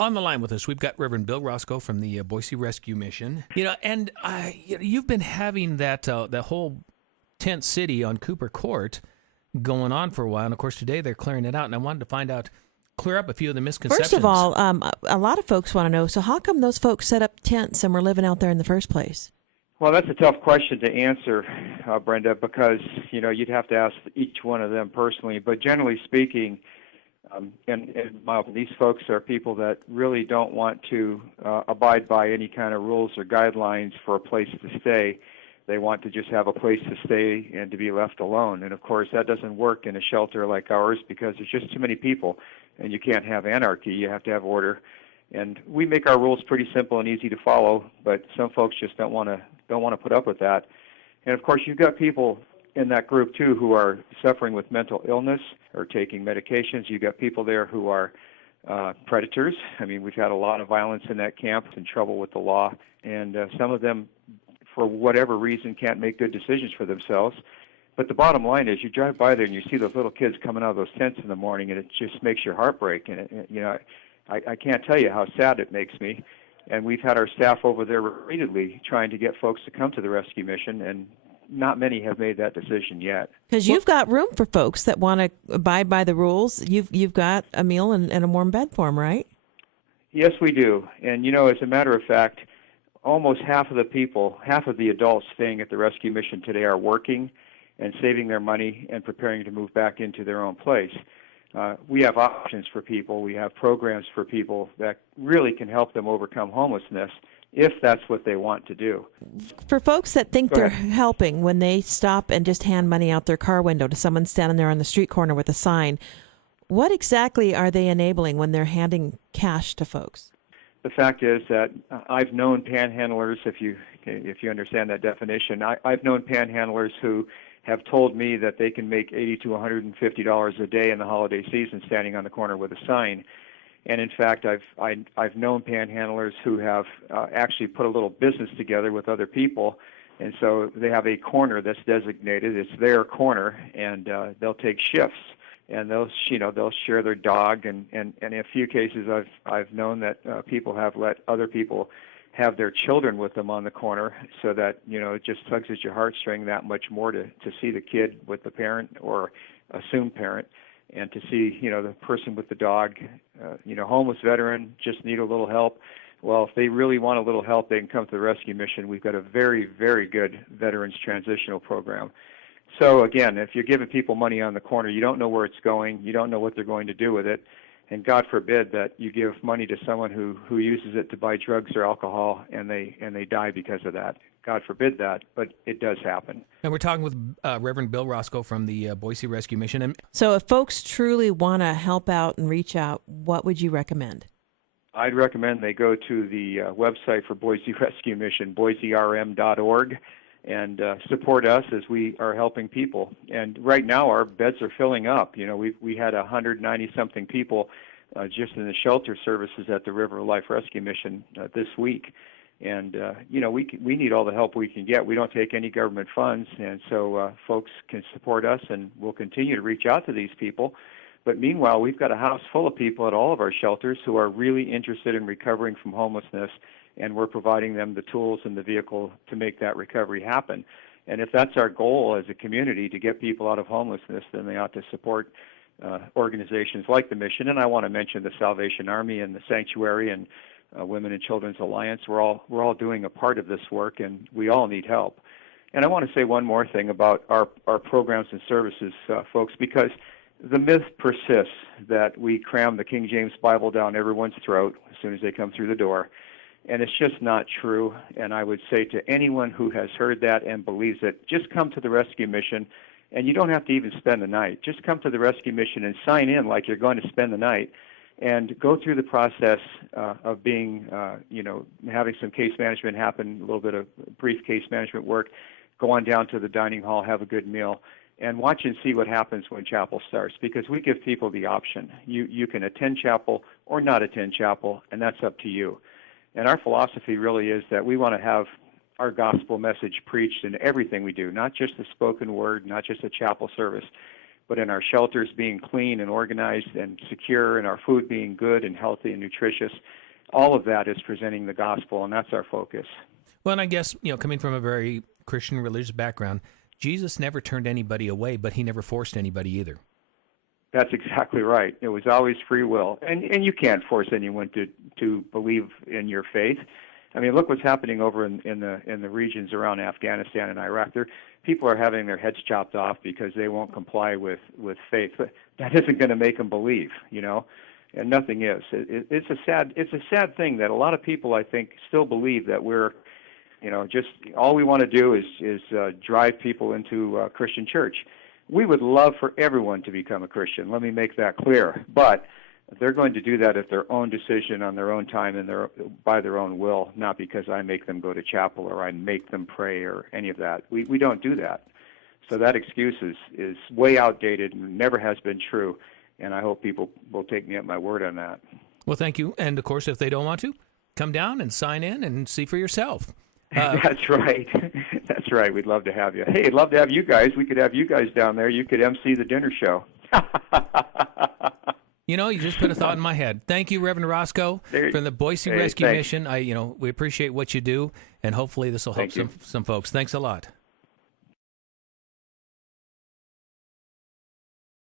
On the line with us, we've got Reverend Bill Rosco from the Boise Rescue Mission. And you've been having that whole tent city on Cooper Court going on for a while, and of course today they're clearing it out. And I wanted to clear up a few of the misconceptions. First of all, a lot of folks want to know, so how come those folks set up tents and were living out there in the first place? Well, that's a tough question to answer, Brenda, because you'd have to ask each one of them personally. But generally speaking, these folks are people that really don't want to abide by any kind of rules or guidelines for a place to stay. They want to just have a place to stay and to be left alone. And, of course, that doesn't work in a shelter like ours because there's just too many people, and you can't have anarchy. You have to have order. And we make our rules pretty simple and easy to follow, but some folks just don't want to put up with that. And, of course, you've got people in that group, too, who are suffering with mental illness or taking medications. You've got people there who are predators. I mean, we've had a lot of violence in that camp and trouble with the law, and some of them, for whatever reason, can't make good decisions for themselves. But the bottom line is you drive by there and you see those little kids coming out of those tents in the morning, and it just makes your heart break. And, I can't tell you how sad it makes me. And we've had our staff over there repeatedly trying to get folks to come to the rescue mission, and not many have made that decision yet. Because you've got room for folks that want to abide by the rules. You've got a meal and a warm bed for them, right? Yes, we do. And, as a matter of fact, almost half of the adults staying at the rescue mission today are working and saving their money and preparing to move back into their own place. We have options for people. We have programs for people that really can help them overcome homelessness if that's what they want to do. For folks that think they're helping when they stop and just hand money out their car window to someone standing there on the street corner with a sign, what exactly are they enabling when they're handing cash to folks? The fact is that I've known panhandlers, if you understand that definition, I've known panhandlers who have told me that they can make $80 to $150 a day in the holiday season standing on the corner with a sign. And in fact, I've known panhandlers who have actually put a little business together with other people, and so they have a corner that's designated. It's their corner, and they'll take shifts, and they'll share their dog. And in a few cases, I've known that people have let other people have their children with them on the corner, so that it just tugs at your heartstring that much more to see the kid with the parent or assumed parent, and to see the person with the dog. Homeless veteran just need a little help. Well, if they really want a little help, they can come to the rescue mission. We've got a very, very good veterans transitional program. So again, if you're giving people money on the corner, you don't know where it's going, you don't know what they're going to do with it. And God forbid that you give money to someone who uses it to buy drugs or alcohol, and they die because of that. God forbid that, but it does happen. And we're talking with Reverend Bill Rosco from the Boise Rescue Mission. So if folks truly want to help out and reach out, what would you recommend? I'd recommend they go to the website for Boise Rescue Mission, boise.rm.org, and support us as we are helping people. And right now our beds are filling up. We had 190-something people just in the shelter services at the River of Life Rescue Mission this week. And, we need all the help we can get. We don't take any government funds, and so folks can support us, and we'll continue to reach out to these people. But meanwhile, we've got a house full of people at all of our shelters who are really interested in recovering from homelessness, and we're providing them the tools and the vehicle to make that recovery happen. And if that's our goal as a community, to get people out of homelessness, then they ought to support organizations like the Mission. And I want to mention the Salvation Army and the Sanctuary and Women and Children's Alliance. We're all doing a part of this work, and we all need help. And I want to say one more thing about our programs and services, folks, because the myth persists that we cram the King James Bible down everyone's throat as soon as they come through the door. And it's just not true. And I would say to anyone who has heard that and believes it, just come to the rescue mission, and you don't have to even spend the night. Just come to the rescue mission and sign in like you're going to spend the night, and go through the process of being, having some case management happen, a little bit of brief case management work, go on down to the dining hall, have a good meal, and watch and see what happens when chapel starts, because we give people the option. You can attend chapel or not attend chapel, and that's up to you. And our philosophy really is that we want to have our gospel message preached in everything we do, not just the spoken word, not just a chapel service, but in our shelters being clean and organized and secure, and our food being good and healthy and nutritious. All of that is presenting the gospel, and that's our focus. Well, and I guess, coming from a very Christian religious background, Jesus never turned anybody away, but he never forced anybody either. That's exactly right. It was always free will. And you can't force anyone to believe in your faith. I mean, look what's happening over in the regions around Afghanistan and Iraq. People are having their heads chopped off because they won't comply with faith. But that isn't going to make them believe, and nothing is. It's a sad thing that a lot of people, I think, still believe that we're, just all we want to do is drive people into a Christian church. We would love for everyone to become a Christian. Let me make that clear. But they're going to do that at their own decision, on their own time, and by their own will, not because I make them go to chapel or I make them pray or any of that. We don't do that. So that excuse is way outdated and never has been true, and I hope people will take me at my word on that. Well, thank you. And, of course, if they don't want to, come down and sign in and see for yourself. That's right. That's right. We'd love to have you. Hey, I'd love to have you guys. We could have you guys down there. You could MC the dinner show. You just put a thought in my head. Thank you, Reverend Rosco, from the Boise Rescue thanks. Mission. We appreciate what you do, and hopefully this will help some folks. Thanks a lot.